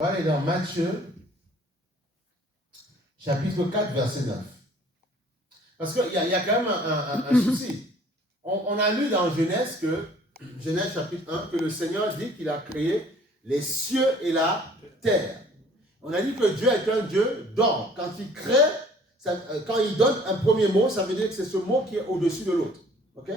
On va aller dans Matthieu, chapitre 4, verset 9. Parce qu'il y a quand même un souci. On a lu dans Genèse, Genèse chapitre 1, que le Seigneur dit qu'il a créé les cieux et la terre. On a dit que Dieu est un Dieu d'ordre. Quand il crée, quand il donne un premier mot, ça veut dire que c'est ce mot qui est au-dessus de l'autre. Ok?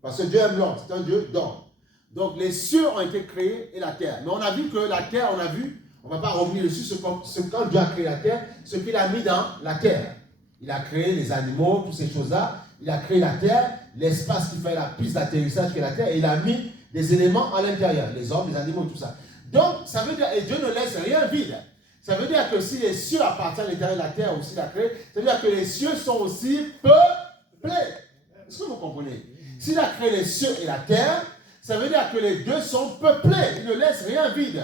Parce que Dieu aime l'ordre, c'est un Dieu d'ordre. Donc les cieux ont été créés et la terre. Mais on a vu que la terre, on ne va pas revenir dessus, quand Dieu a créé la terre, ce qu'il a mis dans la terre. Il a créé les animaux, toutes ces choses-là. Il a créé la terre, l'espace qui fait la piste d'atterrissage qui est la terre, et il a mis des éléments à l'intérieur, les hommes, les animaux, tout ça. Donc, ça veut dire, et Dieu ne laisse rien vide. Ça veut dire que si les cieux appartiennent à l'intérieur de la terre aussi, il a créé, ça veut dire que les cieux sont aussi peuplés. Est-ce que vous comprenez? S'il a créé les cieux et la terre, ça veut dire que les deux sont peuplés. Il ne laisse rien vide.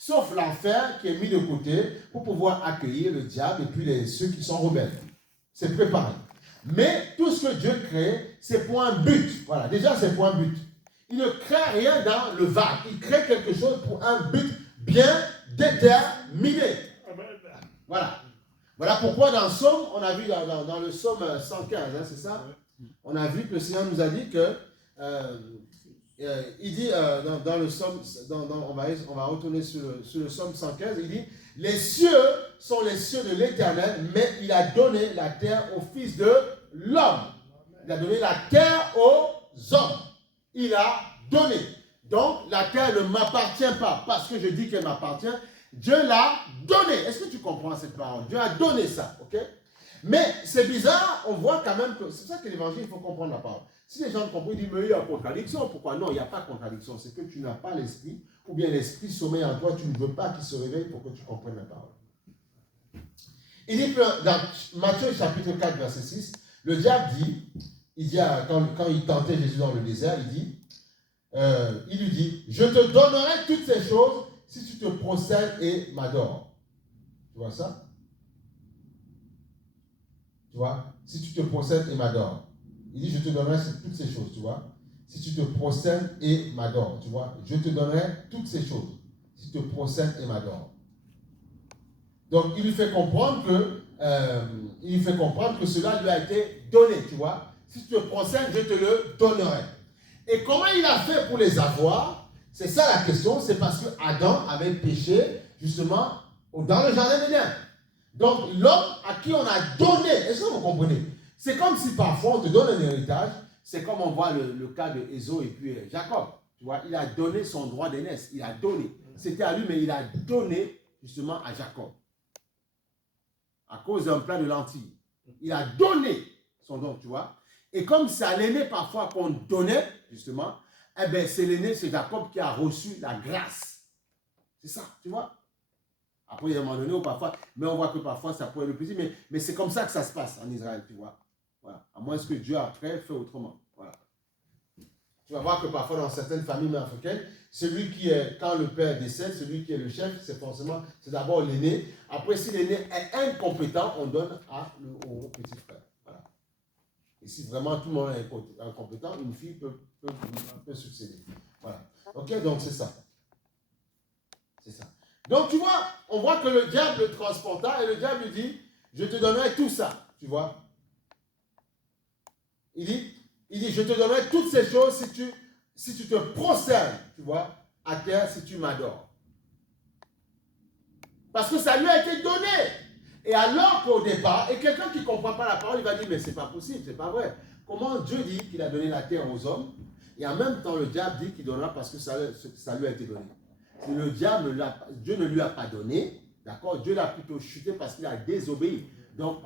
Sauf l'enfer qui est mis de côté pour pouvoir accueillir le diable et puis ceux qui sont rebelles. C'est préparé. Mais tout ce que Dieu crée, c'est pour un but. Voilà, déjà c'est pour un but. Il ne crée rien dans le vague. Il crée quelque chose pour un but bien déterminé. Voilà. Voilà pourquoi dans le psaume, on a vu dans le psaume 115, hein, c'est ça? On a vu que le Seigneur nous a dit que il dit dans le psaume, on va retourner sur le psaume 115, il dit les cieux sont les cieux de l'Éternel, mais il a donné la terre au Fils de l'homme. Il a donné la terre aux hommes. Il a donné. Donc la terre ne m'appartient pas parce que je dis qu'elle m'appartient. Dieu l'a donné. Est-ce que tu comprends cette parole? Dieu a donné ça, ok? Mais c'est bizarre, on voit quand même que c'est ça que l'évangile, il faut comprendre la parole. Si les gens comprennent, ils disent, mais il y a contradiction. Pourquoi? Non, il n'y a pas de contradiction. C'est que tu n'as pas l'esprit, ou bien l'esprit sommeille en toi, tu ne veux pas qu'il se réveille pour que tu comprennes la parole. Il dit dans Matthieu chapitre 4, verset 6, le diable dit quand il tentait Jésus dans le désert, il lui dit, je te donnerai toutes ces choses si tu te procèdes et m'adores. Tu vois ça? Tu vois? Si tu te procèdes et m'adores. Il dit, je te donnerai toutes ces choses, tu vois? Si tu te procèdes et m'adores, tu vois? Je te donnerai toutes ces choses. Si tu te procèdes et m'adores. Donc, il lui fait comprendre que cela lui a été donné, tu vois? Si tu te procèdes, je te le donnerai. Et comment il a fait pour les avoir? C'est ça la question, c'est parce que Adam avait péché, justement, dans le jardin d'Éden. Donc, l'homme à qui on a donné, est-ce que vous comprenez? C'est comme si parfois on te donne un héritage, c'est comme on voit le cas de Ésaü et puis Jacob. Tu vois, il a donné son droit d'aînesse, il a donné. C'était à lui, mais il a donné justement à Jacob. À cause d'un plat de lentilles. Il a donné son don, tu vois. Et comme c'est à l'aîné parfois qu'on donnait, justement, eh bien, c'est l'aîné, c'est Jacob qui a reçu la grâce. C'est ça, tu vois. Après, il y a un moment donné où parfois, mais on voit que parfois ça peut être le plaisir, mais c'est comme ça que ça se passe en Israël, tu vois. Voilà. À moins que Dieu après fait autrement. Voilà. Tu vas voir que parfois dans certaines familles africaines, celui qui est, quand le père décède, celui qui est le chef, c'est d'abord l'aîné. Après, si l'aîné est incompétent, on donne au petit frère. Voilà. Et si vraiment tout le monde est incompétent, une fille peut succéder. Voilà. Ok, donc c'est ça. C'est ça. Donc tu vois, on voit que le diable le transporta et le diable lui dit, je te donnerai tout ça, tu vois. Il dit, je te donnerai toutes ces choses si tu te prosternes, tu vois, à terre, si tu m'adores. Parce que ça lui a été donné. Et alors qu'au départ, et quelqu'un qui ne comprend pas la parole, il va dire, mais c'est pas possible, c'est pas vrai. Comment Dieu dit qu'il a donné la terre aux hommes, et en même temps le diable dit qu'il donnera parce que ça lui a été donné. Le diable, Dieu ne lui a pas donné, d'accord? Dieu l'a plutôt chuté parce qu'il a désobéi. Donc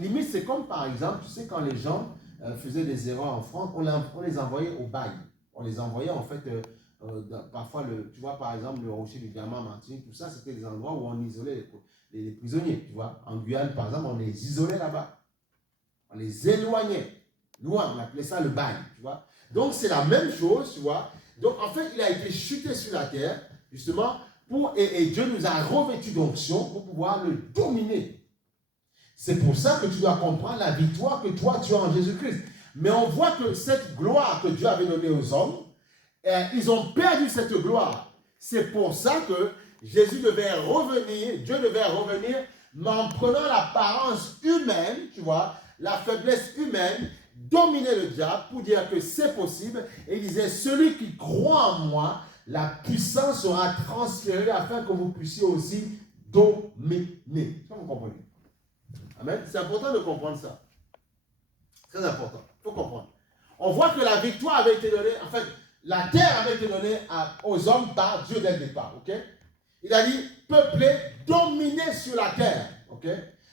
limite, c'est comme par exemple, tu sais, quand les gens faisaient des erreurs en France, on les envoyait au bail. On les envoyait en fait, parfois, tu vois, par exemple, le rocher du Diamant, Martinique, tout ça, c'était des endroits où on isolait les prisonniers, tu vois. En Guyane, par exemple, on les isolait là-bas. On les éloignait. Loin, on appelait ça le bail, tu vois. Donc, c'est la même chose, tu vois. Donc, en fait, il a été chuté sur la terre, justement, et Dieu nous a revêtus d'onction pour pouvoir le dominer. C'est pour ça que tu dois comprendre la victoire que toi, tu as en Jésus-Christ. Mais on voit que cette gloire que Dieu avait donnée aux hommes, ils ont perdu cette gloire. C'est pour ça que Jésus devait revenir, Dieu devait revenir, mais en prenant l'apparence humaine, tu vois, la faiblesse humaine, dominer le diable pour dire que c'est possible. Et il disait, celui qui croit en moi, la puissance sera transférée afin que vous puissiez aussi dominer. Ça, vous comprenez? Amen. C'est important de comprendre ça. Très important. Il faut comprendre. On voit que la victoire avait été donnée, en fait, la terre avait été donnée aux hommes par Dieu dès le départ. Ok? Il a dit, peuplez, dominez sur la terre. Ok?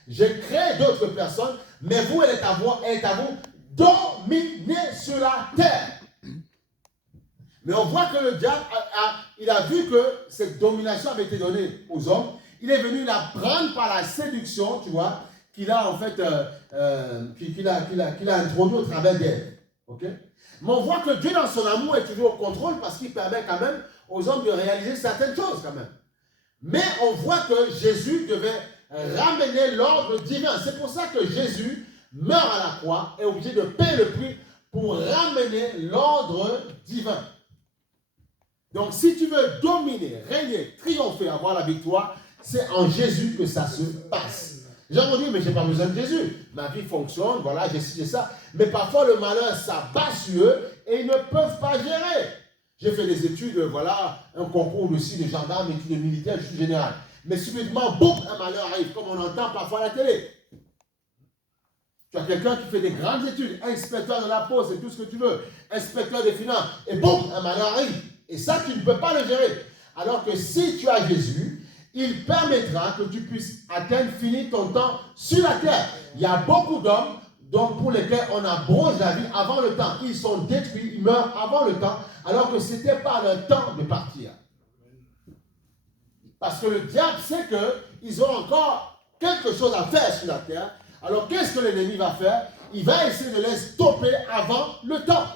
J'ai créé d'autres personnes, mais vous, elle est à vous, dominez sur la terre. Mais on voit que le diable, il a vu que cette domination avait été donnée aux hommes. Il est venu la prendre par la séduction, tu vois, qu'il a en fait, qu'il a introduit au travers d'elle. Ok? Mais on voit que Dieu, dans son amour, est toujours au contrôle parce qu'il permet quand même aux hommes de réaliser certaines choses quand même. Mais on voit que Jésus devait ramener l'ordre divin. C'est pour ça que Jésus meurt à la croix, est obligé de payer le prix pour ramener l'ordre divin. Donc si tu veux dominer, régner, triompher, avoir la victoire, c'est en Jésus que ça se passe. Les gens vont dire, mais je n'ai pas besoin de Jésus. Ma vie fonctionne, voilà, j'ai ça. Mais parfois le malheur s'abat sur eux et ils ne peuvent pas gérer. J'ai fait des études, voilà, un concours aussi de gendarmes, études de militaires, je suis général. Mais subitement, boum, un malheur arrive, comme on entend parfois à la télé. Tu as quelqu'un qui fait des grandes études, inspecteur de la poste, c'est tout ce que tu veux, inspecteur des finances, et boum, un malheur arrive. Et ça, tu ne peux pas le gérer. Alors que si tu as Jésus, il permettra que tu puisses atteindre, finir ton temps sur la terre. Il y a beaucoup d'hommes pour lesquels on abroge la vie avant le temps. Ils sont détruits, ils meurent avant le temps, alors que ce n'était pas leur temps de partir. Parce que le diable sait qu'ils ont encore quelque chose à faire sur la terre. Alors qu'est-ce que l'ennemi va faire? Il va essayer de les stopper avant le temps.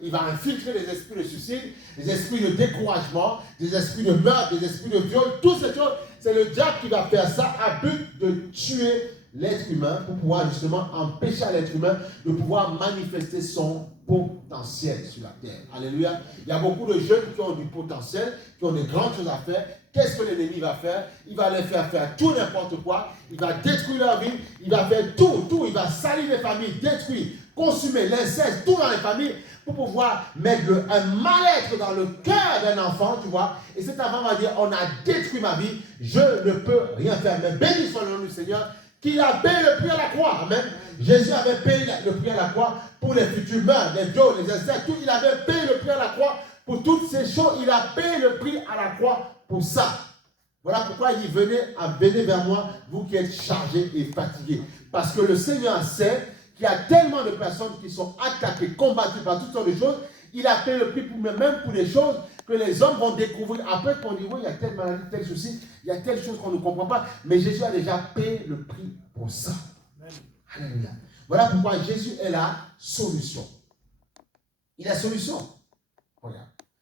Il va infiltrer les esprits de suicide, les esprits de découragement, des esprits de meurtre, des esprits de viol, toutes ces choses. C'est le diable qui va faire ça à but de tuer l'être humain pour pouvoir justement empêcher à l'être humain de pouvoir manifester son potentiel sur la terre. Alléluia. Il y a beaucoup de jeunes qui ont du potentiel, qui ont des grandes choses à faire. Qu'est-ce que l'ennemi va faire? Il va les faire tout n'importe quoi. Il va détruire leur vie. Il va faire tout. Il va salir les familles, détruire, consumer l'inceste, tout dans les familles, pour pouvoir mettre un mal-être dans le cœur d'un enfant, tu vois. Et cet enfant va dire, on a détruit ma vie, je ne peux rien faire. Mais béni soit le nom du Seigneur, qu'il a payé le prix à la croix. Amen. Jésus avait payé le prix à la croix pour les futurs meurtres, les viols, les incestes, tout. Il avait payé le prix à la croix pour toutes ces choses. Il a payé le prix à la croix pour ça. Voilà pourquoi il dit, venez vers moi, vous qui êtes chargés et fatigués. Parce que le Seigneur sait qu'il y a tellement de personnes qui sont attaquées, combattues par toutes sortes de choses. Il a payé le prix même pour des choses que les hommes vont découvrir après qu'on dit, oui, il y a telle maladie, tel souci, il y a telle chose qu'on ne comprend pas. Mais Jésus a déjà payé le prix pour ça. Alléluia. Voilà pourquoi Jésus est la solution. Il est la solution. Regarde.